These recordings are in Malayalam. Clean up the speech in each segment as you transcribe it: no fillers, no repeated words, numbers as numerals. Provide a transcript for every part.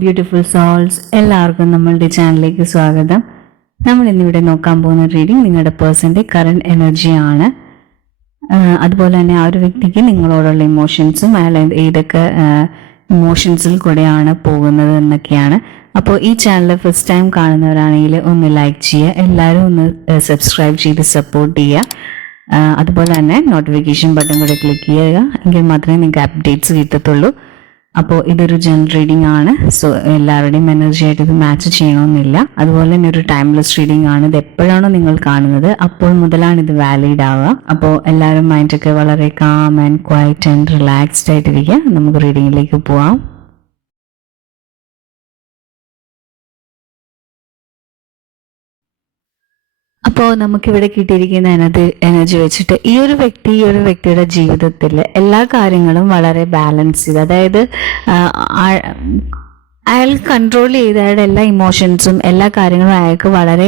ബ്യൂട്ടിഫുൾ സോൾസ്, എല്ലാവർക്കും നമ്മളുടെ ചാനലിലേക്ക് സ്വാഗതം. നമ്മൾ ഇന്നിവിടെ നോക്കാൻ പോകുന്ന റീഡിംഗ് നിങ്ങളുടെ പേഴ്സന്റെ കറണ്ട് എനർജിയാണ്. അതുപോലെ തന്നെ ആ ഒരു വ്യക്തിക്ക് നിങ്ങളോടുള്ള ഇമോഷൻസും അയാൾ ഏതൊക്കെ ഇമോഷൻസിൽ കൂടെയാണ് പോകുന്നത് എന്നൊക്കെയാണ്. അപ്പോൾ ഈ ചാനൽ ഫസ്റ്റ് ടൈം കാണുന്നവരാണെങ്കിൽ ഒന്ന് ലൈക്ക് ചെയ്യുക, എല്ലാവരും ഒന്ന് സബ്സ്ക്രൈബ് ചെയ്ത് സപ്പോർട്ട് ചെയ്യുക. അതുപോലെ തന്നെ നോട്ടിഫിക്കേഷൻ ബട്ടൺ കൂടെ ക്ലിക്ക് ചെയ്യുക, എങ്കിൽ മാത്രമേ നിങ്ങൾക്ക് അപ്ഡേറ്റ്സ് കിട്ടത്തുള്ളൂ. അപ്പോൾ ഇതൊരു ജനറൽ റീഡിംഗ് ആണ്. സോ എല്ലാവരുടെയും എനർജി ആയിട്ട് ഇത് മാച്ച് ചെയ്യണമെന്നില്ല. അതുപോലെ തന്നെ ഒരു ടൈംലെസ് റീഡിംഗ് ആണ്. ഇത് എപ്പോഴാണോ നിങ്ങൾ കാണുന്നത് അപ്പോൾ മുതലാണ് ഇത് വാലിഡ് ആവുക. അപ്പോൾ എല്ലാവരും മൈൻഡൊക്കെ വളരെ calm and quiet and relaxed ആയിട്ടിരിക്കുക. നമുക്ക് റീഡിങ്ങിലേക്ക് പോവാം. അപ്പോൾ നമുക്കിവിടെ കിട്ടിയിരിക്കുന്ന എനർജി വെച്ചിട്ട് ഈ ഒരു വ്യക്തിയുടെ ജീവിതത്തിൽ എല്ലാ കാര്യങ്ങളും വളരെ ബാലൻസ് ചെയ്ത്, അതായത് അയാൾ കൺട്രോൾ ചെയ്ത് അയാളുടെ എല്ലാ ഇമോഷൻസും എല്ലാ കാര്യങ്ങളും അയാൾക്ക് വളരെ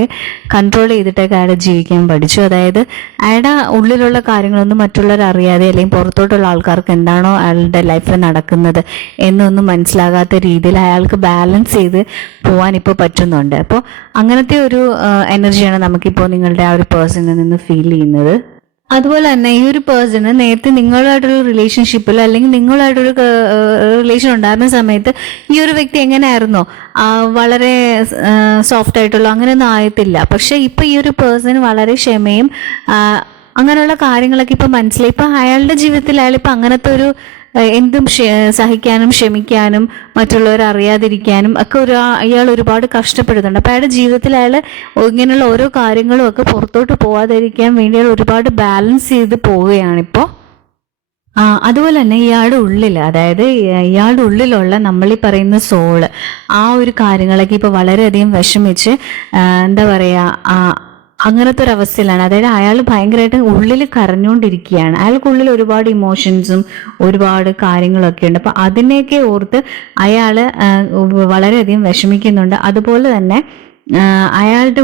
കൺട്രോൾ ചെയ്തിട്ടൊക്കെ അയാൾ ജീവിക്കാൻ പഠിച്ചു. അതായത് അയാളുടെ ഉള്ളിലുള്ള കാര്യങ്ങളൊന്നും മറ്റുള്ളവർ അറിയാതെ അല്ലെങ്കിൽ പുറത്തോട്ടുള്ള ആൾക്കാർക്ക് എന്താണോ അയാളുടെ ലൈഫിൽ നടക്കുന്നത് എന്നൊന്നും മനസ്സിലാകാത്ത രീതിയിൽ അയാൾക്ക് ബാലൻസ് ചെയ്ത് പോകാൻ ഇപ്പോൾ പറ്റുന്നുണ്ട്. അപ്പോൾ അങ്ങനത്തെ ഒരു എനർജിയാണ് നമുക്കിപ്പോൾ നിങ്ങളുടെ ആ ഒരു പേഴ്സണിൽ നിന്ന് ഫീൽ ചെയ്യുന്നത്. അതുപോലെ തന്നെ ഈ ഒരു പേഴ്സണ് നേരത്തെ നിങ്ങളുമായിട്ടുള്ള റിലേഷൻഷിപ്പിൽ അല്ലെങ്കിൽ നിങ്ങളുമായിട്ടൊരു റിലേഷൻ ഉണ്ടായിരുന്ന സമയത്ത് ഈ ഒരു വ്യക്തി എങ്ങനെയായിരുന്നോ വളരെ സോഫ്റ്റ് ആയിട്ടുള്ള അങ്ങനെയൊന്നും ആയിട്ടില്ല. പക്ഷെ ഇപ്പൊ ഈ ഒരു പേഴ്സൺ വളരെ ക്ഷമയും അങ്ങനെയുള്ള കാര്യങ്ങളൊക്കെ ഇപ്പൊ മനസ്സിലായി. ഇപ്പൊ അയാളുടെ ജീവിതത്തിൽ അയാളിപ്പോ അങ്ങനത്തെ ഒരു എന്തും സഹിക്കാനും ക്ഷമിക്കാനും മറ്റുള്ളവർ അറിയാതിരിക്കാനും ഒക്കെ അയാൾ ഒരുപാട് കഷ്ടപ്പെടുന്നുണ്ട്. അപ്പൊ അയാളുടെ ജീവിതത്തിൽ അയാൾ ഇങ്ങനെയുള്ള ഓരോ കാര്യങ്ങളും ഒക്കെ പുറത്തോട്ട് പോവാതിരിക്കാൻ വേണ്ടി അയാൾ ഒരുപാട് ബാലൻസ് ചെയ്ത് പോവുകയാണിപ്പോൾ. അതുപോലെ തന്നെ ഇയാളുടെ ഉള്ളിൽ, അതായത് ഇയാളുടെ ഉള്ളിലുള്ള നമ്മളീ പറയുന്ന സോള്, ആ ഒരു കാര്യങ്ങളൊക്കെ ഇപ്പൊ വളരെയധികം വിഷമിച്ച് എന്താ പറയാ അങ്ങനത്തെ ഒരു അവസ്ഥയിലാണ്. അതായത് അയാൾ ഭയങ്കരമായിട്ട് ഉള്ളിൽ കരഞ്ഞുകൊണ്ടിരിക്കുകയാണ്. അയാൾക്കുള്ളിൽ ഒരുപാട് ഇമോഷൻസും ഒരുപാട് കാര്യങ്ങളൊക്കെ ഉണ്ട്. അപ്പൊ അതിനെയൊക്കെ ഓർത്ത് അയാൾ വളരെയധികം വിഷമിക്കുന്നുണ്ട്. അതുപോലെ തന്നെ അയാളുടെ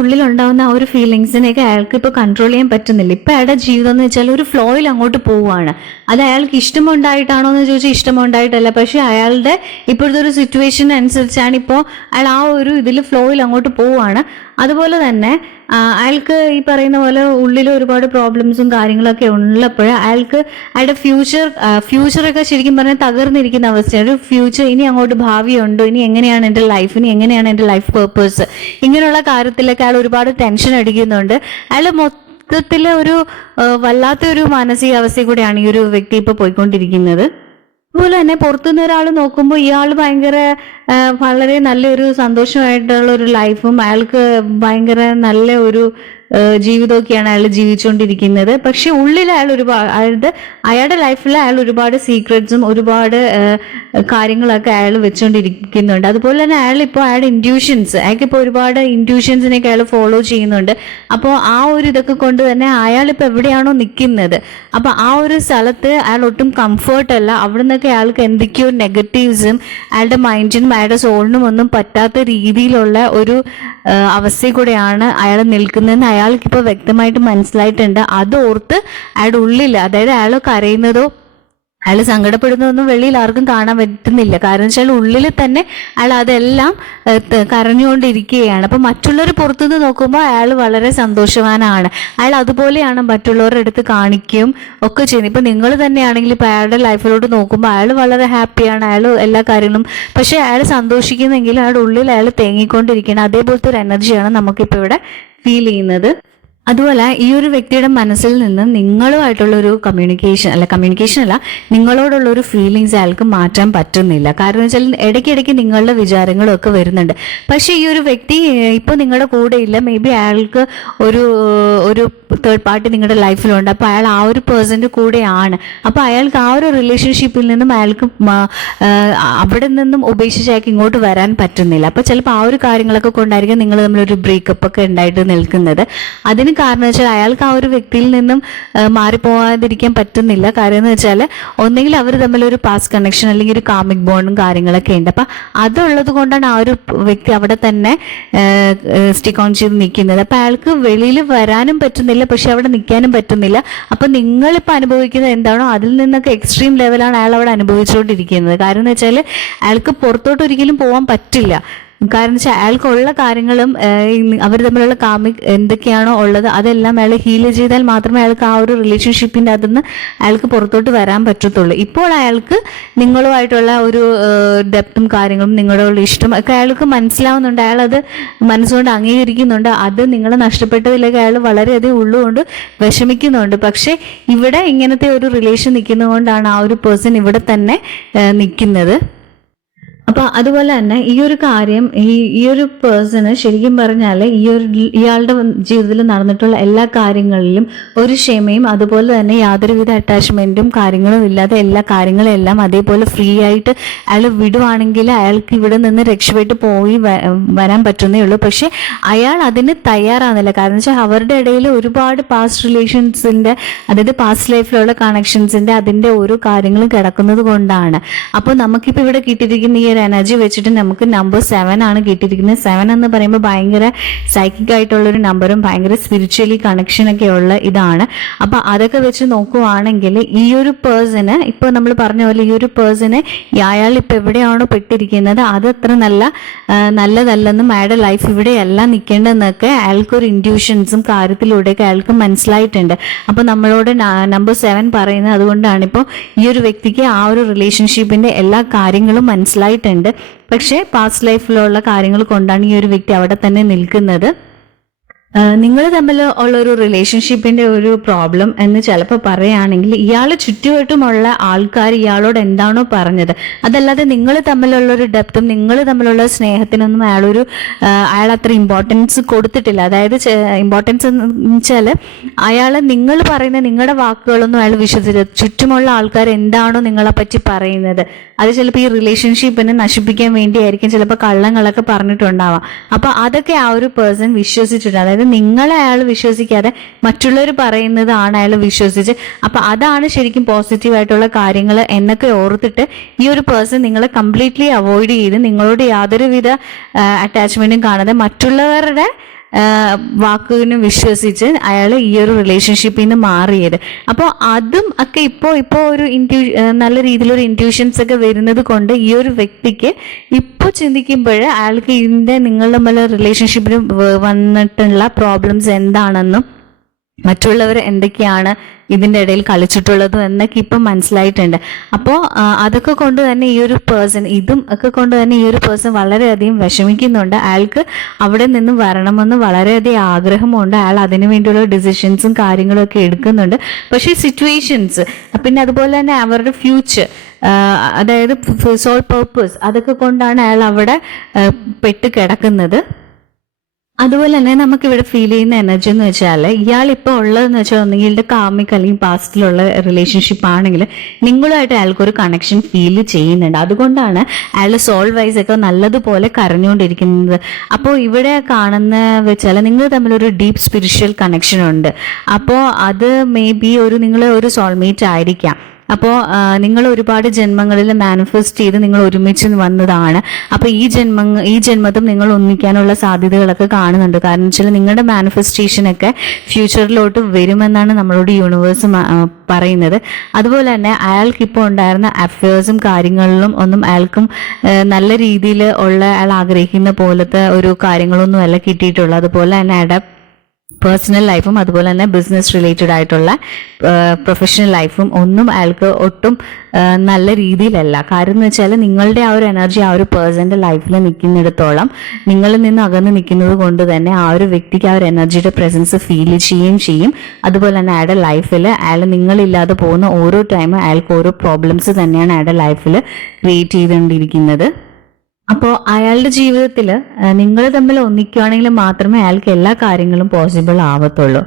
ഉള്ളിലുണ്ടാവുന്ന ആ ഒരു ഫീലിങ്സിനെയൊക്കെ അയാൾക്ക് ഇപ്പോൾ കൺട്രോൾ ചെയ്യാൻ പറ്റുന്നില്ല. ഇപ്പം അയാളുടെ ജീവിതം എന്ന് വെച്ചാൽ ഒരു ഫ്ലോയിൽ അങ്ങോട്ട് പോവുകയാണ്. അത് അയാൾക്ക് ഇഷ്ടമുണ്ടായിട്ടാണോ എന്ന് ചോദിച്ചാൽ ഇഷ്ടമുണ്ടായിട്ടല്ല, പക്ഷെ അയാളുടെ ഇപ്പോഴത്തെ ഒരു സിറ്റുവേഷൻ അനുസരിച്ചാണ് ഇപ്പോൾ അയാൾ ആ ഒരു ഇതിൽ ഫ്ലോയിൽ അങ്ങോട്ട് പോവുകയാണ്. അതുപോലെ തന്നെ അയാൾക്ക് ഈ പറയുന്ന പോലെ ഉള്ളിൽ ഒരുപാട് പ്രോബ്ലംസും കാര്യങ്ങളൊക്കെ ഉള്ളപ്പോൾ അയാൾക്ക് അയാളുടെ ഫ്യൂച്ചറൊക്കെ ശരിക്കും പറഞ്ഞാൽ തകർന്നിരിക്കുന്ന അവസ്ഥയാണ്. ഒരു ഫ്യൂച്ചർ, ഇനി അങ്ങോട്ട് ഭാവിയുണ്ടോ, ഇനി എങ്ങനെയാണ് എൻ്റെ ലൈഫ്, ഇനി എങ്ങനെയാണ് എൻ്റെ ലൈഫ് പേർപ്പസ്, ഇങ്ങനെയുള്ള കാര്യത്തിലൊക്കെ അയാൾ ഒരുപാട് ടെൻഷൻ അടിക്കുന്നുണ്ട്. അയാൾ മൊത്തത്തിൽ ഒരു വല്ലാത്തൊരു മാനസികാവസ്ഥയിൽ കൂടെയാണ് ഈ ഒരു വ്യക്തി ഇപ്പോൾ പോയിക്കൊണ്ടിരിക്കുന്നത്. അതുപോലെ തന്നെ പുറത്തുനിന്ന് ഒരാൾ നോക്കുമ്പോൾ ഇയാൾ വളരെ നല്ലൊരു സന്തോഷമായിട്ടുള്ള ഒരു ലൈഫും അയാൾക്ക് ഭയങ്കര നല്ല ഒരു ജീവിതമൊക്കെയാണ് അയാൾ ജീവിച്ചുകൊണ്ടിരിക്കുന്നത്. പക്ഷെ ഉള്ളിൽ അയാളുടെ ലൈഫിൽ അയാൾ ഒരുപാട് സീക്രട്സും ഒരുപാട് കാര്യങ്ങളൊക്കെ അയാൾ വെച്ചുകൊണ്ടിരിക്കുന്നുണ്ട്. അതുപോലെ തന്നെ അയാളുടെ അയാൾക്കിപ്പോൾ ഒരുപാട് ഇൻറ്റ്യൂഷൻസിനെയൊക്കെ അയാൾ ഫോളോ ചെയ്യുന്നുണ്ട്. അപ്പോൾ ആ ഒരു ഇതൊക്കെ കൊണ്ട് തന്നെ അയാളിപ്പോൾ എവിടെയാണോ നിൽക്കുന്നത് അപ്പോൾ ആ ഒരു സ്ഥലത്ത് അയാൾ ഒട്ടും കംഫർട്ടല്ല. അവിടെ നിന്നൊക്കെ അയാൾക്ക് എന്തൊക്കെയോ നെഗറ്റീവ്സും അയാളുടെ മൈൻഡിനും അയാളുടെ സോളിനും ഒന്നും പറ്റാത്ത രീതിയിലുള്ള ഒരു അവസ്ഥയിൽ കൂടെയാണ് അയാൾ നിൽക്കുന്നതെന്ന് അയാൾക്കിപ്പോൾ വ്യക്തമായിട്ട് മനസ്സിലായിട്ടുണ്ട്. അതോർത്ത് അയാളുടെ ഉള്ളിൽ, അതായത് അയാൾ കരയുന്നതോ അയാൾ സങ്കടപ്പെടുന്നതൊന്നും വെളിയിൽ ആർക്കും കാണാൻ പറ്റുന്നില്ല. കാരണം വെച്ചാൽ ഉള്ളിൽ തന്നെ അയാൾ അതെല്ലാം കരഞ്ഞുകൊണ്ടിരിക്കുകയാണ്. അപ്പം മറ്റുള്ളവർ പുറത്തുനിന്ന് നോക്കുമ്പോൾ അയാൾ വളരെ സന്തോഷവാനാണ്. അയാൾ അതുപോലെയാണ് മറ്റുള്ളവരുടെ അടുത്ത് കാണിക്കുകയും ഒക്കെ ചെയ്യുന്നത്. ഇപ്പം നിങ്ങൾ തന്നെയാണെങ്കിൽ ഇപ്പം അയാളുടെ ലൈഫിലോട്ട് നോക്കുമ്പോൾ അയാൾ വളരെ ഹാപ്പിയാണ്, അയാൾ എല്ലാ കാര്യങ്ങളും, പക്ഷെ അയാൾ സന്തോഷിക്കുന്നെങ്കിലും അയാളുടെ ഉള്ളിൽ അയാൾ തേങ്ങിക്കൊണ്ടിരിക്കണം. അതേപോലത്തെ ഒരു എനർജിയാണ് നമുക്കിപ്പോൾ ഇവിടെ ഫീൽ ചെയ്യുന്നത്. അതുപോലെ ഈ ഒരു വ്യക്തിയുടെ മനസ്സിൽ നിന്ന് നിങ്ങളുമായിട്ടുള്ള ഒരു കമ്മ്യൂണിക്കേഷൻ അല്ല, നിങ്ങളോടുള്ള ഒരു ഫീലിങ്സ് അയാൾക്ക് മാറ്റാൻ പറ്റുന്നില്ല. കാരണം വെച്ചാൽ ഇടയ്ക്കിടയ്ക്ക് നിങ്ങളുടെ വിചാരങ്ങളും ഒക്കെ വരുന്നുണ്ട്. പക്ഷേ ഈ ഒരു വ്യക്തി ഇപ്പോൾ നിങ്ങളുടെ കൂടെ ഇല്ല. മേ ബി അയാൾക്ക് ഒരു തേർഡ് പാർട്ടി നിങ്ങളുടെ ലൈഫിലുണ്ട്. അപ്പോൾ അയാൾ ആ ഒരു പേഴ്സൻ്റെ കൂടെയാണ്. അപ്പോൾ അയാൾക്ക് ആ ഒരു റിലേഷൻഷിപ്പിൽ നിന്നും അയാൾക്ക് അവിടെ നിന്നും ഉപേക്ഷിച്ച് അയാൾക്ക് ഇങ്ങോട്ട് വരാൻ പറ്റുന്നില്ല. അപ്പോൾ ചിലപ്പോൾ ആ ഒരു കാര്യങ്ങളൊക്കെ കൊണ്ടായിരിക്കും നിങ്ങൾ തമ്മിലൊരു ബ്രേക്കപ്പ് ഒക്കെ ഉണ്ടായിട്ട് നിൽക്കുന്നത്. അതിന് അതിന് കാരണം വെച്ചാൽ അയാൾക്ക് ആ ഒരു വ്യക്തിയിൽ നിന്നും മാറിപ്പോവാതിരിക്കാൻ പറ്റുന്നില്ല. കാര്യം എന്ന് വെച്ചാൽ ഒന്നെങ്കിൽ അവർ തമ്മിൽ ഒരു പാസ്റ്റ് കണക്ഷൻ അല്ലെങ്കിൽ ഒരു കാമിക് ബോണ്ടും കാര്യങ്ങളൊക്കെ ഉണ്ട്. അപ്പം അതുള്ളത് കൊണ്ടാണ് ആ ഒരു വ്യക്തി അവിടെ തന്നെ സ്റ്റിക്ക് ഓൺ ചെയ്ത് നിൽക്കുന്നത്. അപ്പം അയാൾക്ക് വെളിയിൽ വരാനും പറ്റുന്നില്ല, പക്ഷെ അവിടെ നിൽക്കാനും പറ്റുന്നില്ല. അപ്പം നിങ്ങളിപ്പോൾ അനുഭവിക്കുന്നത് എന്താണോ അതിൽ നിന്നൊക്കെ എക്സ്ട്രീം ലെവലാണ് അയാൾ അവിടെ അനുഭവിച്ചുകൊണ്ടിരിക്കുന്നത്. കാര്യം എന്ന് വെച്ചാൽ അയാൾക്ക് പുറത്തോട്ട് ഒരിക്കലും പോകാൻ പറ്റില്ല. കാരണം വെച്ചാൽ അയാൾക്കുള്ള കാര്യങ്ങളും അവർ തമ്മിലുള്ള കാമിക് എന്തൊക്കെയാണോ ഉള്ളത് അതെല്ലാം അയാൾ ഹീൽ ചെയ്താൽ മാത്രമേ അയാൾക്ക് ആ ഒരു റിലേഷൻഷിപ്പിൻ്റെ അതിന്ന് അയാൾക്ക് പുറത്തോട്ട് വരാൻ പറ്റത്തുള്ളൂ. ഇപ്പോൾ അയാൾക്ക് നിങ്ങളുമായിട്ടുള്ള ഒരു ഡെപ്തും കാര്യങ്ങളും നിങ്ങളോടുള്ള ഇഷ്ടം ഒക്കെ അയാൾക്ക് മനസ്സിലാവുന്നുണ്ട്. അയാളത് മനസ്സുകൊണ്ട് അംഗീകരിക്കുന്നുണ്ട്. അത് നിങ്ങളെ നഷ്ടപ്പെട്ടതിലേക്ക് അയാൾ വളരെയധികം ഉള്ളുകൊണ്ട് വിഷമിക്കുന്നുണ്ട്. പക്ഷെ ഇവിടെ ഇങ്ങനത്തെ ഒരു റിലേഷൻ നിൽക്കുന്നതുകൊണ്ടാണ് ആ ഒരു പേഴ്സൺ ഇവിടെ തന്നെ നിൽക്കുന്നത്. അപ്പൊ അതുപോലെ തന്നെ ഈ ഒരു കാര്യം ഈ ഒരു പേഴ്സണ് ശരിക്കും പറഞ്ഞാൽ ഇയാളുടെ ജീവിതത്തിൽ നടന്നിട്ടുള്ള എല്ലാ കാര്യങ്ങളിലും ഒരു ക്ഷമയും അതുപോലെ തന്നെ യാതൊരുവിധ അറ്റാച്ച്മെന്റും കാര്യങ്ങളും ഇല്ലാതെ എല്ലാ കാര്യങ്ങളും എല്ലാം അതേപോലെ ഫ്രീ ആയിട്ട് അയാൾ വിടുവാണെങ്കിൽ അയാൾക്ക് ഇവിടെ നിന്ന് രക്ഷപ്പെട്ട് പോയി വരാൻ പറ്റുന്നേ ഉള്ളൂ. പക്ഷെ അയാൾ അതിന് തയ്യാറാകുന്നില്ല. കാരണം വെച്ചാൽ അവരുടെ ഇടയിൽ ഒരുപാട് പാസ്റ്റ് റിലേഷൻസിന്റെ, അതായത് പാസ്റ്റ് ലൈഫിലുള്ള കണക്ഷൻസിന്റെ അതിന്റെ ഓരോ കാര്യങ്ങളും കിടക്കുന്നത് കൊണ്ടാണ്. അപ്പോൾ നമുക്കിപ്പോൾ ഇവിടെ കിട്ടിയിരിക്കുന്ന ഈ ഒരു എനർജി വെച്ചിട്ട് നമുക്ക് നമ്പർ 7 ആണ് കിട്ടിയിരിക്കുന്നത്. 7 എന്ന് പറയുമ്പോൾ ഭയങ്കര സൈക്കിക് ആയിട്ടുള്ളൊരു നമ്പറും ഭയങ്കര സ്പിരിച്വലി കണക്ഷൻ ഒക്കെ ഉള്ള ഇതാണ്. അപ്പൊ അതൊക്കെ വെച്ച് നോക്കുവാണെങ്കിൽ ഈ ഒരു പേഴ്സണ് ഇപ്പൊ നമ്മൾ പറഞ്ഞ പോലെ ഈ ഒരു പേഴ്സണ് അയാൾ ഇപ്പൊ എവിടെയാണോ പെട്ടിരിക്കുന്നത് അത് അത്ര നല്ലതല്ലെന്നും അയാളുടെ ലൈഫ് ഇവിടെയല്ല നിൽക്കേണ്ടതെന്നൊക്കെ അയാൾക്കൊരു ഇൻഡ്യൂഷൻസും കാര്യത്തിലൂടെയൊക്കെ അയാൾക്ക് മനസ്സിലായിട്ടുണ്ട്. അപ്പൊ നമ്മളോട് നമ്പർ 7 പറയുന്നത് അതുകൊണ്ടാണ്. ഇപ്പോൾ ഈ ഒരു വ്യക്തിക്ക് ആ ഒരു റിലേഷൻഷിപ്പിന്റെ എല്ലാ കാര്യങ്ങളും മനസ്സിലായിട്ടുണ്ട്. പക്ഷേ പാസ്റ്റ് ലൈഫിലുള്ള കാര്യങ്ങൾ കൊണ്ടാണ് ഈ ഒരു വ്യക്തി അവിടെ തന്നെ നിൽക്കുന്നത്. നിങ്ങൾ തമ്മിൽ ഉള്ള ഒരു റിലേഷൻഷിപ്പിന്റെ ഒരു പ്രോബ്ലം എന്ന് ചിലപ്പോൾ പറയുകയാണെങ്കിൽ ഇയാൾ ചുറ്റുവട്ടുമുള്ള ആൾക്കാർ ഇയാളോട് എന്താണോ പറഞ്ഞത് അതല്ലാതെ നിങ്ങൾ തമ്മിലുള്ള ഒരു ഡെപ്തും നിങ്ങൾ തമ്മിലുള്ള സ്നേഹത്തിനൊന്നും അയാൾ അത്ര ഇമ്പോർട്ടൻസ് കൊടുത്തിട്ടില്ല. അതായത് ഇമ്പോർട്ടൻസ് എന്ന് വെച്ചാൽ നിങ്ങൾ പറയുന്ന നിങ്ങളുടെ വാക്കുകളൊന്നും അയാൾ വിശ്വസിച്ചില്ല. ചുറ്റുമുള്ള ആൾക്കാർ എന്താണോ നിങ്ങളെ പറ്റി പറയുന്നത് അത് ചിലപ്പോൾ ഈ റിലേഷൻഷിപ്പിനെ നശിപ്പിക്കാൻ വേണ്ടിയായിരിക്കും ചിലപ്പോൾ കള്ളങ്ങളൊക്കെ പറഞ്ഞിട്ടുണ്ടാവാം. അപ്പൊ അതൊക്കെ ആ ഒരു പേഴ്സൺ വിശ്വസിച്ചിട്ടുണ്ട്. അതായത് നിങ്ങളെ അയാൾ വിശ്വസിക്കാതെ മറ്റുള്ളവർ പറയുന്നതാണ് അയാൾ വിശ്വസിച്ച്. അപ്പൊ അതാണ് ശരിക്കും പോസിറ്റീവ് ആയിട്ടുള്ള കാര്യങ്ങൾ എന്നൊക്കെ ഓർത്തിട്ട് ഈ ഒരു പേഴ്സൺ നിങ്ങളെ കംപ്ലീറ്റ്ലി അവോയ്ഡ് ചെയ്ത് നിങ്ങളോട് യാതൊരുവിധ അറ്റാച്ച്മെന്റും കാണാതെ മറ്റുള്ളവരുടെ വാക്കുവിനും വിശ്വസിച്ച് അയാൾ ഈ ഒരു റിലേഷൻഷിപ്പിൽ നിന്ന് മാറിയത്. അപ്പോൾ അതും ഒക്കെ ഇപ്പോൾ ഒരു നല്ല രീതിയിലൊരു ഇൻറ്റ്യൂഷൻസ് ഒക്കെ വരുന്നത് കൊണ്ട് ഈ ഒരു വ്യക്തിക്ക് ഇപ്പോൾ ചിന്തിക്കുമ്പോൾ അയാൾക്ക് നിങ്ങൾ തമ്മിലുള്ള റിലേഷൻഷിപ്പിൽ വന്നിട്ടുള്ള പ്രോബ്ലംസ് എന്താണെന്നും മറ്റുള്ളവർ എന്തൊക്കെയാണ് ഇതിൻ്റെ ഇടയിൽ കളിച്ചിട്ടുള്ളതും എന്നൊക്കെ ഇപ്പം മനസ്സിലായിട്ടുണ്ട്. അപ്പോൾ അതൊക്കെ കൊണ്ട് തന്നെ ഈ ഒരു പേഴ്സൺ ഈ ഒരു പേഴ്സൺ വളരെയധികം വിഷമിക്കുന്നുണ്ട്. അയാൾക്ക് അവിടെ നിന്ന് വരണമെന്ന് വളരെയധികം ആഗ്രഹമുണ്ട്. അയാൾ അതിനു വേണ്ടിയുള്ള ഡിസിഷൻസും കാര്യങ്ങളും ഒക്കെ എടുക്കുന്നുണ്ട്. പക്ഷേ സിറ്റുവേഷൻസ് പിന്നെ അതുപോലെ തന്നെ അവരുടെ ഫ്യൂച്ചർ, അതായത് സോൾ പർപ്പസ്, അതൊക്കെ കൊണ്ടാണ് അയാൾ അവിടെ പെട്ട് കിടക്കുന്നത്. അതുപോലെ തന്നെ നമുക്ക് ഇവിടെ ഫീൽ ചെയ്യുന്ന എനർജി എന്ന് വെച്ചാൽ ഇയാൾ ഇപ്പോൾ ഉള്ളതെന്ന് വെച്ചാൽ ഒന്നെങ്കിൽ കാമിക് അല്ലെങ്കിൽ പാസ്റ്റിലുള്ള റിലേഷൻഷിപ്പ് ആണെങ്കിൽ നിങ്ങളുമായിട്ട് അയാൾക്കൊരു കണക്ഷൻ ഫീൽ ചെയ്യുന്നുണ്ട്. അതുകൊണ്ടാണ് അയാൾ സോൾ വൈസ് ഒക്കെ നല്ലതുപോലെ കരഞ്ഞുകൊണ്ടിരിക്കുന്നത്. അപ്പോൾ ഇവിടെ കാണുന്ന വെച്ചാൽ നിങ്ങൾ തമ്മിലൊരു ഡീപ്പ് സ്പിരിച്വൽ കണക്ഷൻ ഉണ്ട്. അപ്പോൾ അത് മേ ബി നിങ്ങൾ ഒരു സോൾമേറ്റ് ആയിരിക്കാം. അപ്പോൾ നിങ്ങൾ ഒരുപാട് ജന്മങ്ങളിൽ മാനിഫെസ്റ്റ് ചെയ്ത് നിങ്ങൾ ഒരുമിച്ച് വന്നതാണ്. അപ്പോൾ ഈ ജന്മത്തും നിങ്ങൾ ഒന്നിക്കാനുള്ള സാധ്യതകളൊക്കെ കാണുന്നുണ്ട്. കാരണം വെച്ചാൽ നിങ്ങളുടെ മാനിഫെസ്റ്റേഷനൊക്കെ ഫ്യൂച്ചറിലോട്ട് വരുമെന്നാണ് നമ്മളോട് യൂണിവേഴ്സ് പറയുന്നത്. അതുപോലെ തന്നെ അയാൾക്ക് ഇപ്പോൾ ഉണ്ടായിരുന്ന അഫയേഴ്സും കാര്യങ്ങളിലും ഒന്നും അയാൾക്കും നല്ല രീതിയിൽ അയാൾ ആഗ്രഹിക്കുന്ന പോലത്തെ ഒരു കാര്യങ്ങളൊന്നും അല്ല കിട്ടിയിട്ടുള്ളത്. അതുപോലെ തന്നെ അയാളുടെ പേഴ്സണൽ ലൈഫും അതുപോലെ തന്നെ ബിസിനസ് റിലേറ്റഡ് ആയിട്ടുള്ള പ്രൊഫഷണൽ ലൈഫും ഒന്നും അയാൾക്ക് ഒട്ടും നല്ല രീതിയിലല്ല. കാര്യം എന്ന് വെച്ചാൽ നിങ്ങളുടെ ആ ഒരു എനർജി ആ ഒരു പേഴ്സന്റെ ലൈഫിൽ നിൽക്കുന്നിടത്തോളം നിങ്ങളിൽ നിന്ന് അകന്ന് നിൽക്കുന്നത് കൊണ്ട് തന്നെ ആ ഒരു വ്യക്തിക്ക് ആ ഒരു എനർജിയുടെ പ്രസൻസ് ഫീൽ ചെയ്യുകയും ചെയ്യും. അതുപോലെ തന്നെ അയാളുടെ ലൈഫിൽ അയാൾ നിങ്ങളില്ലാതെ പോകുന്ന ഓരോ ടൈമും അയാൾക്ക് ഓരോ പ്രോബ്ലംസ് തന്നെയാണ് അയാളുടെ ലൈഫിൽ ക്രിയേറ്റ് ചെയ്തുകൊണ്ടിരിക്കുന്നത്. അപ്പോൾ അയാളുടെ ജീവിതത്തിൽ നിങ്ങൾ തമ്മിൽ ഒന്നിക്കുകയാണെങ്കിൽ മാത്രമേ അയാൾക്ക് എല്ലാ കാര്യങ്ങളും പോസിബിൾ ആവത്തുള്ളൂ.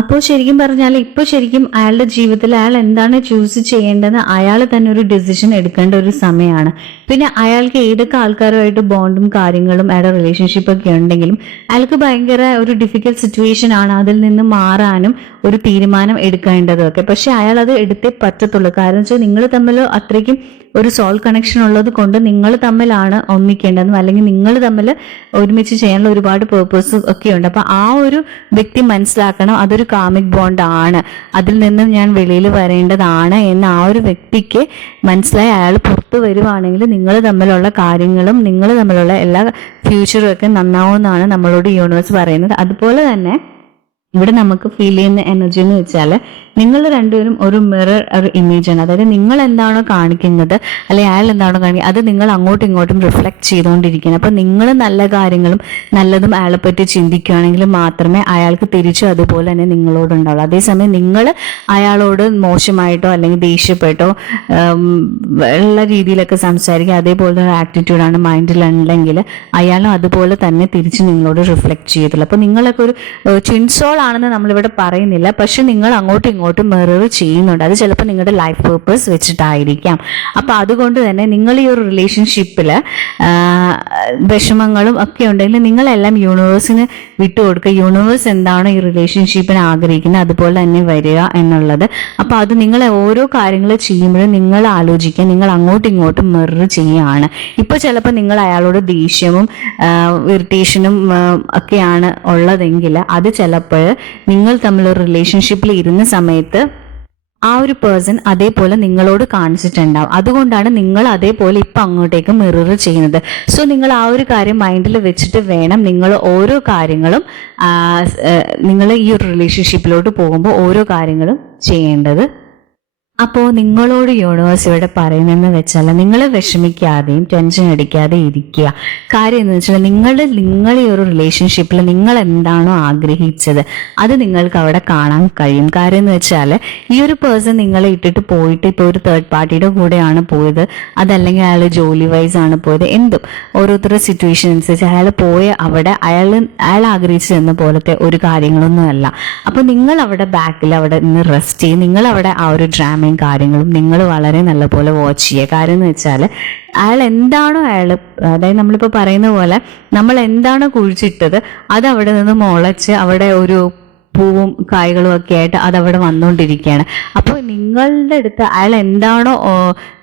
അപ്പോൾ ശരിക്കും പറഞ്ഞാൽ ഇപ്പോൾ ശരിക്കും അയാളുടെ ജീവിതത്തിൽ അയാൾ എന്താണ് ചൂസ് ചെയ്യേണ്ടതെന്ന് അയാൾ തന്നെ ഒരു ഡിസിഷൻ എടുക്കേണ്ട ഒരു സമയമാണ്. പിന്നെ അയാൾക്ക് ഏതൊക്കെ ആൾക്കാരുമായിട്ട് ബോണ്ടും കാര്യങ്ങളും അയാളുടെ റിലേഷൻഷിപ്പ് ഒക്കെ ഉണ്ടെങ്കിലും അയാൾക്ക് ഭയങ്കര ഒരു ഡിഫിക്കൽട്ട് സിറ്റുവേഷൻ ആണ് അതിൽ നിന്ന് മാറാനും ഒരു തീരുമാനം എടുക്കേണ്ടതൊക്കെ. പക്ഷെ അയാൾ അത് എടുത്തേ പറ്റത്തുള്ളൂ. കാരണം വെച്ചാൽ നിങ്ങൾ തമ്മിൽ അത്രയ്ക്കും ഒരു സോൾ കണക്ഷൻ ഉള്ളത് കൊണ്ട് നിങ്ങൾ തമ്മിലാണ് ഒന്നിക്കേണ്ടതെന്നും അല്ലെങ്കിൽ നിങ്ങൾ തമ്മിൽ ഒരുമിച്ച് ചെയ്യാനുള്ള ഒരുപാട് പേർപ്പസ് ഒക്കെ ഉണ്ട്. അപ്പൊ ആ ഒരു വ്യക്തി മനസ്സിലാക്കണം അതൊരു കാമിക് ബോണ്ട് ആണ്, അതിൽ നിന്നും ഞാൻ വെളിയിൽ വരേണ്ടതാണ് എന്ന് ആ ഒരു വ്യക്തിക്ക് മനസ്സിലായി അയാൾ പുറത്തു വരുവാണെങ്കിൽ നിങ്ങൾ തമ്മിലുള്ള കാര്യങ്ങളും നിങ്ങൾ തമ്മിലുള്ള എല്ലാ ഫ്യൂച്ചറും ഒക്കെ നന്നാവുമെന്നാണ് നമ്മളോട് യൂണിവേഴ്സ് പറയുന്നത്. അതുപോലെ തന്നെ ഇവിടെ നമുക്ക് ഫീൽ ചെയ്യുന്ന എനർജി എന്ന് വെച്ചാൽ നിങ്ങൾ രണ്ടുപേരും ഒരു മിറർ ഒരു ഇമേജ് ആണ്. അതായത് നിങ്ങൾ എന്താണോ കാണിക്കുന്നത് അല്ലെങ്കിൽ അയാൾ എന്താണോ കാണിക്കുന്നത് അത് നിങ്ങൾ അങ്ങോട്ടും ഇങ്ങോട്ടും റിഫ്ലക്ട് ചെയ്തുകൊണ്ടിരിക്കുന്നത്. അപ്പൊ നിങ്ങൾ നല്ല കാര്യങ്ങളും നല്ലതും അയാളെ പറ്റി ചിന്തിക്കുകയാണെങ്കിൽ മാത്രമേ അയാൾക്ക് തിരിച്ചും അതുപോലെ തന്നെ നിങ്ങളോടുണ്ടാവുള്ളൂ. അതേസമയം നിങ്ങൾ അയാളോട് മോശമായിട്ടോ അല്ലെങ്കിൽ ദേഷ്യപ്പെട്ടോ ഉള്ള രീതിയിലൊക്കെ സംസാരിക്കുക അതേപോലെ ഒരു ആറ്റിറ്റ്യൂഡാണ് മൈൻഡിലുണ്ടെങ്കിൽ അയാളും അതുപോലെ തന്നെ തിരിച്ച് നിങ്ങളോട് റിഫ്ലക്ട് ചെയ്യത്തുള്ളൂ. അപ്പൊ നിങ്ങളൊക്കെ ഒരു ട്വിൻസോൾ ആണെന്ന് നമ്മളിവിടെ പറയുന്നില്ല, പക്ഷെ നിങ്ങൾ അങ്ങോട്ടും ഇങ്ങോട്ടും മിറർ ചെയ്യുന്നുണ്ട്. അത് ചിലപ്പോൾ നിങ്ങളുടെ ലൈഫ് പേർപ്പസ് വെച്ചിട്ടായിരിക്കാം. അപ്പൊ അതുകൊണ്ട് തന്നെ നിങ്ങൾ ഈ ഒരു റിലേഷൻഷിപ്പില് വിഷമങ്ങളും ഒക്കെ ഉണ്ടെങ്കിൽ നിങ്ങളെല്ലാം യൂണിവേഴ്സിന് വിട്ടുകൊടുക്കുക. യൂണിവേഴ്സ് എന്താണോ ഈ റിലേഷൻഷിപ്പിന് ആഗ്രഹിക്കുന്നത് അതുപോലെ തന്നെ വരിക എന്നുള്ളത്. അപ്പൊ അത് നിങ്ങൾ ഓരോ കാര്യങ്ങൾ ചെയ്യുമ്പോഴും നിങ്ങൾ ആലോചിക്കുക നിങ്ങൾ അങ്ങോട്ടും ഇങ്ങോട്ടും മിറർ ചെയ്യുകയാണ്. ഇപ്പൊ ചിലപ്പോൾ നിങ്ങൾ അയാളോട് ദേഷ്യവും ഇറിറ്റേഷനും ഒക്കെയാണ് ഉള്ളതെങ്കിൽ അത് ചിലപ്പോൾ നിങ്ങൾ തമ്മിൽ ഒരു റിലേഷൻഷിപ്പിൽ ഇരുന്ന സമയത്ത് ആ ഒരു പേഴ്സൺ അതേപോലെ നിങ്ങളോട് കാണിച്ചിട്ടുണ്ടാവും. അതുകൊണ്ടാണ് നിങ്ങൾ അതേപോലെ ഇപ്പൊ അങ്ങോട്ടേക്ക് മിറർ ചെയ്യുന്നത്. സോ നിങ്ങൾ ആ ഒരു കാര്യം മൈൻഡിൽ വെച്ചിട്ട് വേണം നിങ്ങൾ ഓരോ കാര്യങ്ങളും നിങ്ങൾ ഈ ഒരു റിലേഷൻഷിപ്പിലോട്ട് പോകുമ്പോൾ ഓരോ കാര്യങ്ങളും ചെയ്യേണ്ടത്. അപ്പോൾ നിങ്ങളോട് യൂണിവേഴ്സ് ഇവിടെ പറയുന്നതെന്ന് വെച്ചാൽ നിങ്ങൾ വിഷമിക്കാതെയും ടെൻഷൻ അടിക്കാതെ ഇരിക്കുക. കാര്യം എന്ന് വെച്ചാൽ നിങ്ങൾ ഈ ഒരു റിലേഷൻഷിപ്പിൽ നിങ്ങൾ എന്താണോ ആഗ്രഹിച്ചത് അത് നിങ്ങൾക്ക് അവിടെ കാണാൻ കഴിയും. കാര്യം എന്ന് വെച്ചാൽ ഈ ഒരു പേഴ്സൺ നിങ്ങളെ ഇട്ടിട്ട് പോയിട്ട് ഇപ്പോൾ ഒരു തേർഡ് പാർട്ടിയുടെ കൂടെയാണ് പോയത്, അതല്ലെങ്കിൽ അയാൾ ജോലി വൈസ് ആണ് പോയത്, എന്തും ഓരോരുത്തരുടെ സിറ്റുവേഷൻ അനുസരിച്ച് അയാൾ പോയ അവിടെ അയാൾ ആഗ്രഹിച്ചതെന്ന പോലത്തെ ഒരു കാര്യങ്ങളൊന്നുമല്ല. അപ്പോൾ നിങ്ങൾ അവിടെ ബാക്കിൽ അവിടെ നിന്ന് റെസ്റ്റ് ചെയ്യും. നിങ്ങൾ അവിടെ ആ ഒരു ഡ്രാമ കാര്യങ്ങളും നിങ്ങൾ വളരെ നല്ലപോലെ വാച്ച് ചെയ്യുക. കാര്യം എന്ന് വെച്ചാൽ അയാൾ എന്താണോ അതായത് നമ്മളിപ്പോൾ പറയുന്ന പോലെ നമ്മൾ എന്താണോ കുഴിച്ചിട്ടത് അത് അവിടെ നിന്ന് മുളച്ച് അവിടെ ഒരു പൂവും കായ്കളും ഒക്കെ ആയിട്ട് അതവിടെ വന്നുകൊണ്ടിരിക്കുകയാണ്. അപ്പോൾ നിങ്ങളുടെ അടുത്ത് അയാൾ എന്താണോ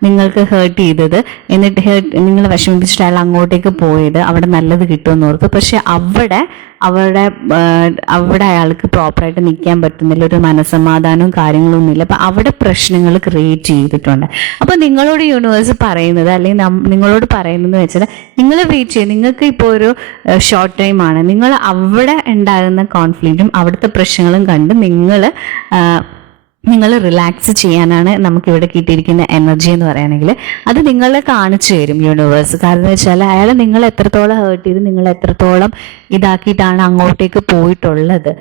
നിങ്ങൾക്ക് ഹേർട്ട് ചെയ്തത് എന്നിട്ട് നിങ്ങൾ വിഷമിപ്പിച്ചിട്ട് അയാൾ അങ്ങോട്ടേക്ക് പോയത് അവിടെ നല്ലത് കിട്ടുമെന്ന് ഓർത്ത്, പക്ഷെ അവിടെ അയാൾക്ക് പ്രോപ്പറായിട്ട് നിൽക്കാൻ പറ്റുന്നില്ല, ഒരു മനസ്സമാധാനവും കാര്യങ്ങളൊന്നും ഇല്ല. അപ്പം അവിടെ പ്രശ്നങ്ങൾ ക്രിയേറ്റ് ചെയ്തിട്ടുണ്ട്. അപ്പം നിങ്ങളോട് യൂണിവേഴ്സ് പറയുന്നത് അല്ലെങ്കിൽ നിങ്ങളോട് പറയുന്നതെന്ന് വെച്ചാൽ നിങ്ങൾ വെയിറ്റ് ചെയ്യുക. നിങ്ങൾക്ക് ഇപ്പോൾ ഒരു ഷോർട്ട് ടൈമാണ്. നിങ്ങൾ അവിടെ ഉണ്ടാകുന്ന കോൺഫ്ലിക്റ്റും അവിടുത്തെ പ്രശ്നങ്ങളും കണ്ട് നിങ്ങൾ റിലാക്സ് ചെയ്യാനാണ് നമുക്കിവിടെ കിട്ടിയിരിക്കുന്ന എനർജി എന്ന് പറയുകയാണെങ്കിൽ അത് നിങ്ങളെ കാണിച്ചു തരും യൂണിവേഴ്സ്. കാരണം എന്ന് വെച്ചാൽ അയാൾ നിങ്ങൾ എത്രത്തോളം ഹേർട്ട് ചെയ്ത് നിങ്ങൾ എത്രത്തോളം ഇതാക്കിയിട്ടാണ് അങ്ങോട്ടേക്ക് പോയിട്ടുള്ളത്.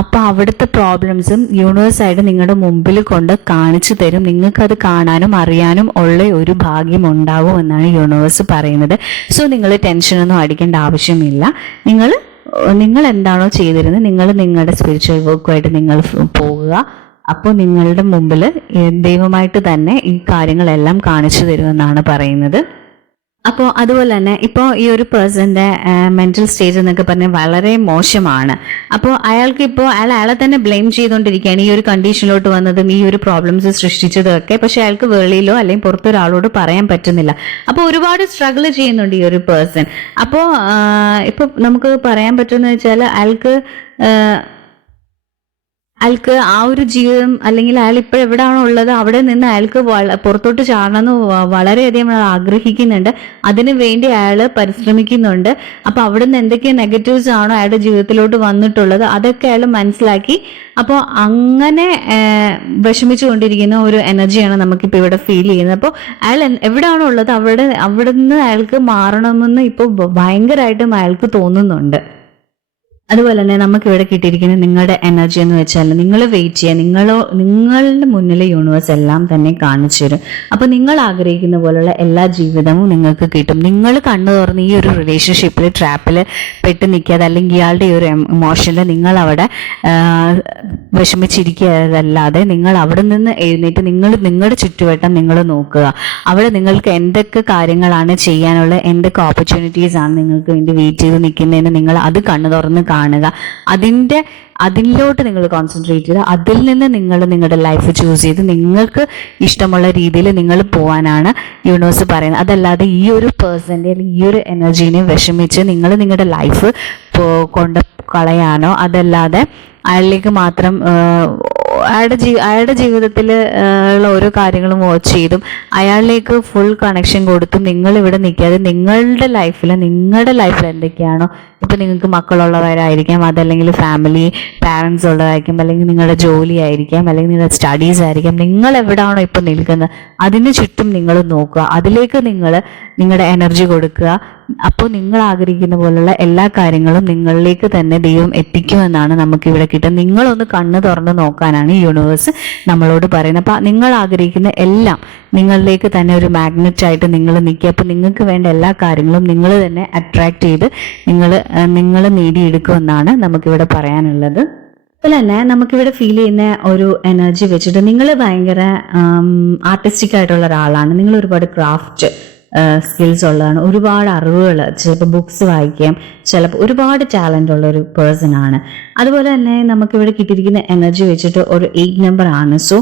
അപ്പൊ അവിടുത്തെ പ്രോബ്ലംസും യൂണിവേഴ്സായിട്ട് നിങ്ങളുടെ മുമ്പിൽ കൊണ്ട് കാണിച്ചു തരും. നിങ്ങൾക്കത് കാണാനും അറിയാനും ഉള്ള ഒരു ഭാഗ്യം ഉണ്ടാവും എന്നാണ് യൂണിവേഴ്സ് പറയുന്നത്. സോ നിങ്ങൾ ടെൻഷനൊന്നും അടിക്കേണ്ട ആവശ്യമില്ല. നിങ്ങൾ എന്താണോ ചെയ്തിരുന്നത് നിങ്ങൾ നിങ്ങളുടെ സ്പിരിച്വൽ വർക്കുമായിട്ട് നിങ്ങൾ പോകുക. അപ്പോൾ നിങ്ങളുടെ മുമ്പിൽ ദൈവമായിട്ട് തന്നെ ഈ കാര്യങ്ങളെല്ലാം കാണിച്ചു തരുമെന്നാണ് പറയുന്നത്. അപ്പോൾ അതുപോലെ തന്നെ ഇപ്പോൾ ഈ ഒരു പേഴ്സന്റെ മെന്റൽ സ്റ്റേജ് എന്നൊക്കെ പറഞ്ഞാൽ വളരെ മോശമാണ്. അപ്പോൾ അയാളെ തന്നെ ബ്ലെയിം ചെയ്തുകൊണ്ടിരിക്കുകയാണ് ഈ ഒരു കണ്ടീഷനിലോട്ട് വന്നതും ഈ ഒരു പ്രോബ്ലംസ് സൃഷ്ടിച്ചതും ഒക്കെ. പക്ഷെ അയാൾക്ക് വെളിയിലോ അല്ലെങ്കിൽ പുറത്തൊരാളോട് പറയാൻ പറ്റുന്നില്ല. അപ്പോൾ ഒരുപാട് സ്ട്രഗിൾ ചെയ്യുന്നുണ്ട് ഈ ഒരു പേഴ്സൺ. അപ്പോൾ ഇപ്പൊ നമുക്ക് പറയാൻ പറ്റുമെന്ന് വെച്ചാൽ അയാൾക്ക് ആ ഒരു ജീവിതം അല്ലെങ്കിൽ അയാൾ ഇപ്പോൾ എവിടെയാണോ ഉള്ളത് അവിടെ നിന്ന് അയാൾക്ക് പുറത്തോട്ട് ചാടണമെന്ന് വളരെയധികം ആഗ്രഹിക്കുന്നുണ്ട്. അതിനു വേണ്ടി അയാൾ പരിശ്രമിക്കുന്നുണ്ട്. അപ്പൊ അവിടെ നിന്ന് എന്തൊക്കെ നെഗറ്റീവ്സ് ആണോ അയാളുടെ ജീവിതത്തിലോട്ട് വന്നിട്ടുള്ളത് അതൊക്കെ അയാൾ മനസ്സിലാക്കി അപ്പോൾ അങ്ങനെ വിഷമിച്ചു കൊണ്ടിരിക്കുന്ന ഒരു എനർജിയാണ് നമുക്കിപ്പോൾ ഇവിടെ ഫീൽ ചെയ്യുന്നത്. അപ്പോൾ അയാൾ എവിടെയാണോ ഉള്ളത് അവിടെ നിന്ന് അയാൾക്ക് മാറണമെന്ന് ഇപ്പോൾ ഭയങ്കരമായിട്ടും അയാൾക്ക് തോന്നുന്നുണ്ട്. അതുപോലെ തന്നെ നമുക്ക് ഇവിടെ കിട്ടിയിരിക്കുന്ന നിങ്ങളുടെ എനർജി എന്ന് വെച്ചാൽ നിങ്ങൾ വെയിറ്റ് ചെയ്യുക, നിങ്ങളുടെ മുന്നിൽ യൂണിവേഴ്സ് എല്ലാം തന്നെ കാണിച്ചു തരും. അപ്പൊ നിങ്ങൾ ആഗ്രഹിക്കുന്ന പോലുള്ള എല്ലാ ജീവിതവും നിങ്ങൾക്ക് കിട്ടും. നിങ്ങൾ കണ്ണു തുറന്ന് ഈ ഒരു റിലേഷൻഷിപ്പിൽ ട്രാപ്പിൽ പെട്ട് നിൽക്കാതെ, അല്ലെങ്കിൽ ഇയാളുടെ ഈ ഒരു ഇമോഷനിൽ നിങ്ങൾ അവിടെ വിഷമിച്ചിരിക്കാതല്ലാതെ നിങ്ങൾ അവിടെ നിന്ന് എഴുന്നേറ്റ് നിങ്ങളുടെ ചുറ്റുവട്ടം നിങ്ങൾ നോക്കുക. അവിടെ നിങ്ങൾക്ക് എന്തൊക്കെ കാര്യങ്ങളാണ് ചെയ്യാനുള്ള, എന്തൊക്കെ ഓപ്പർച്യൂണിറ്റീസ് ആണ് നിങ്ങൾക്ക് വേണ്ടി വെയിറ്റ് ചെയ്ത് നിൽക്കുന്നതെന്ന് നിങ്ങൾ അത് കണ്ണു തുറന്ന് കാണുക. അതിലോട്ട് നിങ്ങൾ കോൺസെൻട്രേറ്റ് ചെയ്ത് അതിൽ നിന്ന് നിങ്ങൾ നിങ്ങളുടെ ലൈഫ് ചൂസ് ചെയ്ത് നിങ്ങൾക്ക് ഇഷ്ടമുള്ള രീതിയിൽ നിങ്ങൾ പോകാനാണ് യൂണിവേഴ്സ് പറയുന്നത്. അതല്ലാതെ ഈ ഒരു പേഴ്സൻ്റെ അല്ലെങ്കിൽ ഈ ഒരു എനർജീനെ വിഷമിച്ച് നിങ്ങൾ നിങ്ങളുടെ ലൈഫ് കൊണ്ട് കളയാനോ, അതല്ലാതെ അയാളിലേക്ക് മാത്രം അയാളുടെ ജീവിതത്തിൽ ഉള്ള ഓരോ കാര്യങ്ങളും വാച്ച് ചെയ്തും അയാളിലേക്ക് ഫുൾ കണക്ഷൻ കൊടുത്തും നിങ്ങൾ ഇവിടെ നിൽക്കാതെ നിങ്ങളുടെ ലൈഫിൽ എന്തൊക്കെയാണോ, ഇപ്പം നിങ്ങൾക്ക് മക്കളുള്ളവരായിരിക്കാം, അതല്ലെങ്കിൽ ഫാമിലി പാരൻസ് ഉള്ളതായിരിക്കും, അല്ലെങ്കിൽ നിങ്ങളുടെ ജോലി ആയിരിക്കാം, അല്ലെങ്കിൽ നിങ്ങളുടെ സ്റ്റഡീസ് ആയിരിക്കാം, നിങ്ങൾ എവിടെയാണോ ഇപ്പം നിൽക്കുന്നത് അതിന് ചുറ്റും നിങ്ങൾ നോക്കുക, അതിലേക്ക് നിങ്ങളുടെ എനർജി കൊടുക്കുക. അപ്പോൾ നിങ്ങൾ ആഗ്രഹിക്കുന്ന പോലുള്ള എല്ലാ കാര്യങ്ങളും നിങ്ങളിലേക്ക് തന്നെ ദൈവം എത്തിക്കുമെന്നാണ് നമുക്കിവിടെ കിട്ടുന്നത്. നിങ്ങളൊന്ന് കണ്ണ് തുറന്ന് നോക്കാനാണ് യൂണിവേഴ്സ് നമ്മളോട് പറയുന്നത്. അപ്പം നിങ്ങൾ ആഗ്രഹിക്കുന്ന എല്ലാം നിങ്ങളിലേക്ക് തന്നെ ഒരു മാഗ്നറ്റ് ആയിട്ട് നിങ്ങൾ നിൽക്കുക. അപ്പോൾ നിങ്ങൾക്ക് വേണ്ട എല്ലാ കാര്യങ്ങളും നിങ്ങൾ തന്നെ അട്രാക്ട് ചെയ്ത് നിങ്ങൾ നേടിയെടുക്കുമെന്നാണ് നമുക്കിവിടെ പറയാനുള്ളത്. അതുപോലെ തന്നെ നമുക്കിവിടെ ഫീൽ ചെയ്യുന്ന ഒരു എനർജി വെച്ചിട്ട് നിങ്ങൾ ഭയങ്കര ആർട്ടിസ്റ്റിക് ആയിട്ടുള്ള ഒരാളാണ്. നിങ്ങൾ ഒരുപാട് ക്രാഫ്റ്റ് സ്കിൽസ് ഉള്ളതാണ്, ഒരുപാട് അറിവുകൾ, ചിലപ്പോൾ ബുക്സ് വായിക്കാം, ചിലപ്പോൾ ഒരുപാട് ടാലൻ്റ് ഉള്ള ഒരു പേഴ്സൺ ആണ്. അതുപോലെ തന്നെ നമുക്കിവിടെ കിട്ടിയിരിക്കുന്ന എനർജി വെച്ചിട്ട് ഒരു 8 നമ്പർ ആണ്. സോ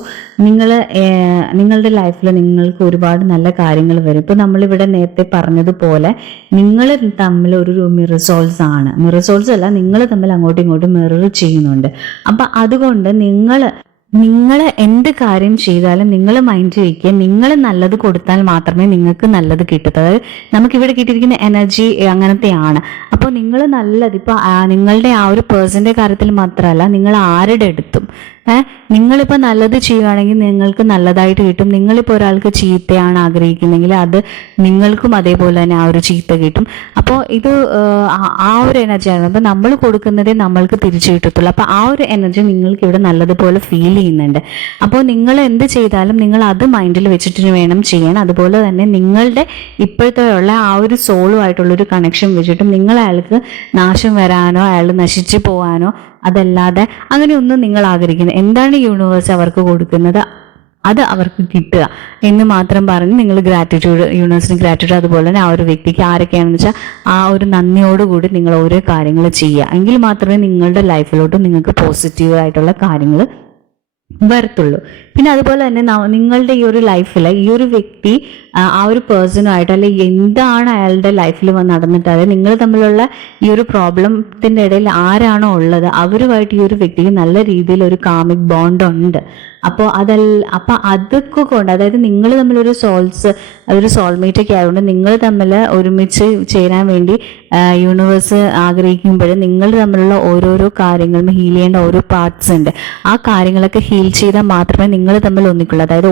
നിങ്ങളുടെ ലൈഫിൽ നിങ്ങൾക്ക് ഒരുപാട് നല്ല കാര്യങ്ങൾ വരും. ഇപ്പോൾ നമ്മളിവിടെ നേരത്തെ പറഞ്ഞതുപോലെ നിങ്ങൾ തമ്മിൽ ഒരു മിറസോൾസ് ആണ്, മിറസോൾസ് അല്ല, നിങ്ങൾ തമ്മിൽ അങ്ങോട്ടും ഇങ്ങോട്ടും മിറർ ചെയ്യുന്നുണ്ട്. അപ്പം അതുകൊണ്ട് നിങ്ങൾ എന്ത് കാര്യം ചെയ്താലും നിങ്ങൾ മൈൻഡ് വയ്ക്കുക, നിങ്ങൾ നല്ലത് കൊടുത്താൽ മാത്രമേ നിങ്ങൾക്ക് നല്ലത് കിട്ടൂ. അതായത് നമുക്കിവിടെ കിട്ടിയിരിക്കുന്ന എനർജി അങ്ങനത്തെയാണ്. അപ്പോൾ നിങ്ങൾ നല്ലത്, ഇപ്പോൾ നിങ്ങളുടെ ആ ഒരു പേഴ്സൻ്റെ കാര്യത്തിൽ മാത്രമല്ല, നിങ്ങൾ ആരുടെ അടുത്തും നിങ്ങളിപ്പോൾ നല്ലത് ചെയ്യുകയാണെങ്കിൽ നിങ്ങൾക്ക് നല്ലതായിട്ട് കിട്ടും. നിങ്ങളിപ്പോൾ ഒരാൾക്ക് ചീത്തയാണ് ആഗ്രഹിക്കുന്നെങ്കിൽ അത് നിങ്ങൾക്കും അതേപോലെ തന്നെ ആ ഒരു ചീത്ത കിട്ടും. അപ്പോൾ ഇത് ആ ഒരു എനർജിയാണ്. അപ്പോൾ നമ്മൾ കൊടുക്കുന്നതേ നമ്മൾക്ക് തിരിച്ചു കിട്ടത്തുള്ളൂ. അപ്പോൾ ആ ഒരു എനർജി നിങ്ങൾക്ക് ഇവിടെ നല്ലതുപോലെ ഫീൽ ചെയ്യുന്നുണ്ട്. അപ്പോൾ നിങ്ങൾ എന്ത് ചെയ്താലും നിങ്ങൾ അത് മൈൻഡിൽ വെച്ചിട്ട് വേണം ചെയ്യാൻ. അതുപോലെ തന്നെ നിങ്ങളുടെ ഇപ്പോഴത്തെ ഉള്ള ആ ഒരു സോളുമായിട്ടുള്ളൊരു കണക്ഷൻ വെച്ചിട്ടും നിങ്ങൾ അയാൾക്ക് നാശം വരാനോ അയാൾ നശിച്ചു പോകാനോ അതല്ലാതെ അങ്ങനെയൊന്നും നിങ്ങൾ ആഗ്രഹിക്കുന്നത് എന്താണ് യൂണിവേഴ്സ് അവർക്ക് കൊടുക്കുന്നത് അത് അവർക്ക് കിട്ടുക എന്ന് മാത്രം പറഞ്ഞ് നിങ്ങൾ യൂണിവേഴ്സിന് ഗ്രാറ്റിറ്റ്യൂഡ്, അതുപോലെ തന്നെ ആ ഒരു വ്യക്തിക്ക് ആരൊക്കെയാണെന്ന് വെച്ചാൽ ആ ഒരു നന്ദിയോടുകൂടി നിങ്ങൾ ഓരോ കാര്യങ്ങൾ ചെയ്യുക. എങ്കിൽ മാത്രമേ നിങ്ങളുടെ ലൈഫിലോട്ട് നിങ്ങൾക്ക് പോസിറ്റീവായിട്ടുള്ള കാര്യങ്ങൾ വരത്തുള്ളൂ. പിന്നെ അതുപോലെ തന്നെ നിങ്ങളുടെ ഈ ഒരു ലൈഫിൽ ഈ ഒരു വ്യക്തി ആ ഒരു പേഴ്സണുമായിട്ട് അല്ലെങ്കിൽ എന്താണ് അയാളുടെ ലൈഫിൽ വന്ന് നടന്നിട്ട്, അതായത് നിങ്ങൾ തമ്മിലുള്ള ഈ ഒരു പ്രോബ്ലത്തിൻ്റെ ഇടയിൽ ആരാണോ ഉള്ളത് അവരുമായിട്ട് ഈ ഒരു വ്യക്തിക്ക് നല്ല രീതിയിൽ ഒരു കാമിക് ബോണ്ട് ഉണ്ട്. അപ്പോൾ അതൊക്കെ കൊണ്ട്, അതായത് നിങ്ങൾ തമ്മിൽ ഒരു സോൾമേറ്റ് ഒക്കെ ആയതുകൊണ്ട് നിങ്ങൾ തമ്മിൽ ഒരുമിച്ച് ചേരാൻ വേണ്ടി യൂണിവേഴ്സ് ആഗ്രഹിക്കുമ്പോൾ നിങ്ങൾ തമ്മിലുള്ള ഓരോരോ കാര്യങ്ങളും ഹീൽ ചെയ്യേണ്ട ഓരോ പാർട്സ് ഉണ്ട്. ആ കാര്യങ്ങളൊക്കെ ഹീൽ ചെയ്താൽ മാത്രമേ നിങ്ങൾ തമ്മിൽ ഒന്നിക്കുള്ളൂ. അതായത്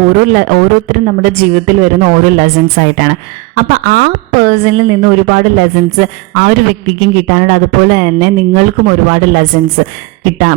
ഓരോരുത്തരും നമ്മുടെ ജീവിതത്തിൽ വരുന്ന ഓരോ ലെസൺസ് ആയിട്ടാണ്. അപ്പം ആ പേഴ്സണിൽ നിന്ന് ഒരുപാട് ലെസൺസ് ആ ഒരു വ്യക്തിക്കും കിട്ടാനുണ്ട്. അതുപോലെ തന്നെ നിങ്ങൾക്കും ഒരുപാട് ലെസൺസ്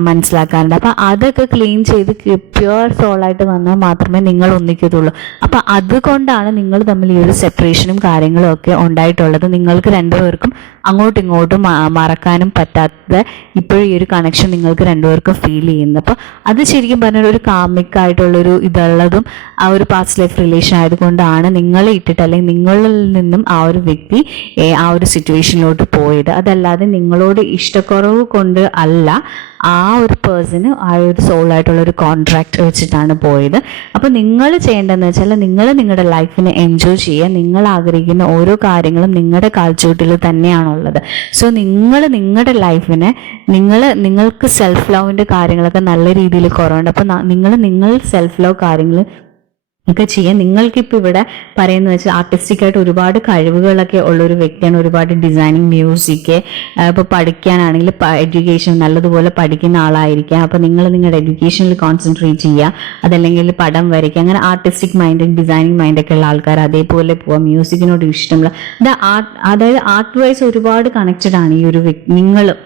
മനസ്സിലാക്കാറുണ്ട്. അപ്പം അതൊക്കെ ക്ലീൻ ചെയ്ത് പ്യുവർ സോളായിട്ട് വന്നാൽ മാത്രമേ നിങ്ങൾ ഒന്നിക്കത്തുള്ളൂ. അപ്പം അതുകൊണ്ടാണ് നിങ്ങൾ തമ്മിൽ ഈ ഒരു സെപ്പറേഷനും കാര്യങ്ങളും ഒക്കെ ഉണ്ടായിട്ടുള്ളത്. നിങ്ങൾക്ക് രണ്ടുപേർക്കും അങ്ങോട്ടും ഇങ്ങോട്ടും മറക്കാനും പറ്റാത്ത ഇപ്പോഴും ഈ ഒരു കണക്ഷൻ നിങ്ങൾക്ക് രണ്ടുപേർക്കും ഫീൽ ചെയ്യുന്നത്. അപ്പം അത് ശരിക്കും പറഞ്ഞാൽ ഒരു കാമിക് ആയിട്ടുള്ളൊരു ഇതുള്ളതും ആ ഒരു പാസ്റ്റ് ലൈഫ് റിലേഷൻ ആയതുകൊണ്ടാണ് നിങ്ങളെ ഇട്ടിട്ട് അല്ലെങ്കിൽ നിങ്ങളിൽ നിന്നും ആ ഒരു വ്യക്തി ആ ഒരു സിറ്റുവേഷനിലോട്ട് പോയത്. അതല്ലാതെ നിങ്ങളോട് ഇഷ്ടക്കുറവ് കൊണ്ട് അല്ല, ആ ഒരു പേഴ്സണ് ആ ഒരു സോളായിട്ടുള്ള ഒരു കോൺട്രാക്ട് വെച്ചിട്ടാണ് പോയത്. അപ്പോൾ നിങ്ങൾ ചെയ്യേണ്ടതെന്ന് വെച്ചാൽ നിങ്ങൾ നിങ്ങളുടെ ലൈഫിനെ എൻജോയ് ചെയ്യുക. നിങ്ങൾ ആഗ്രഹിക്കുന്ന ഓരോ കാര്യങ്ങളും നിങ്ങളുടെ കാൽച്ചുവട്ടിൽ തന്നെയാണുള്ളത്. സോ നിങ്ങളുടെ ലൈഫിനെ നിങ്ങൾക്ക് സെൽഫ് ലവിൻ്റെ കാര്യങ്ങളൊക്കെ നല്ല രീതിയിൽ കുറവുണ്ട്. അപ്പോൾ നിങ്ങൾ സെൽഫ് ലവ് കാര്യങ്ങൾ ഒക്കെ ചെയ്യാൻ നിങ്ങൾക്കിപ്പോൾ ഇവിടെ പറയുന്നത് വെച്ചാൽ ആർട്ടിസ്റ്റിക് ആയിട്ട് ഒരുപാട് കഴിവുകളൊക്കെ ഉള്ളൊരു വ്യക്തിയാണ്. ഒരുപാട് ഡിസൈനിങ്, മ്യൂസിക്, ഇപ്പോൾ പഠിക്കാനാണെങ്കിൽ എഡ്യൂക്കേഷൻ നല്ലതുപോലെ പഠിക്കുന്ന ആളായിരിക്കാം. അപ്പോൾ നിങ്ങളുടെ എഡ്യൂക്കേഷനിൽ കോൺസെൻട്രേറ്റ് ചെയ്യുക. അതല്ലെങ്കിൽ പടം വരയ്ക്കുക. അങ്ങനെ ആർട്ടിസ്റ്റിക് മൈൻഡ്, ഡിസൈനിങ് മൈൻഡൊക്കെ ഉള്ള ആൾക്കാർ അതേപോലെ പോവാം. മ്യൂസിക്കിനോട് ഇഷ്ടമുള്ള അതായത് ആർട്ട് വൈസ് ഒരുപാട് കണക്റ്റഡ് ആണ് ഈ ഒരു നിങ്ങളും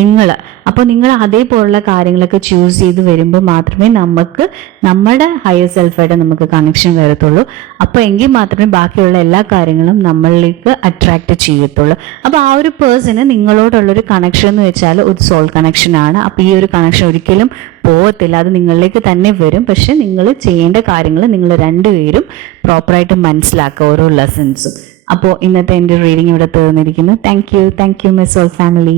നിങ്ങൾ. അപ്പോൾ നിങ്ങൾ അതേപോലുള്ള കാര്യങ്ങളൊക്കെ ചൂസ് ചെയ്ത് വരുമ്പോൾ മാത്രമേ നമുക്ക് നമ്മുടെ ഹയർ സെൽഫായിട്ട് നമുക്ക് കണക്ഷൻ വരത്തുള്ളൂ. അപ്പോൾ എങ്കിൽ മാത്രമേ ബാക്കിയുള്ള എല്ലാ കാര്യങ്ങളും നമ്മളിലേക്ക് അട്രാക്റ്റ് ചെയ്യത്തുള്ളൂ. അപ്പോൾ ആ ഒരു പേഴ്സണ് നിങ്ങളോടുള്ളൊരു കണക്ഷൻ എന്ന് വെച്ചാൽ ഒരു സോൾ കണക്ഷൻ ആണ്. അപ്പോൾ ഈ ഒരു കണക്ഷൻ ഒരിക്കലും പോകത്തില്ല, അത് നിങ്ങളിലേക്ക് തന്നെ വരും. പക്ഷെ നിങ്ങൾ ചെയ്യേണ്ട കാര്യങ്ങൾ നിങ്ങൾ രണ്ടുപേരും പ്രോപ്പറായിട്ട് മനസ്സിലാക്കുക, ഓരോ ലെസൺസും. അപ്പോൾ ഇന്നത്തെ എൻ്റെ റീഡിങ് ഇവിടെ തീർന്നിരിക്കുന്നു. Thank you my soul family.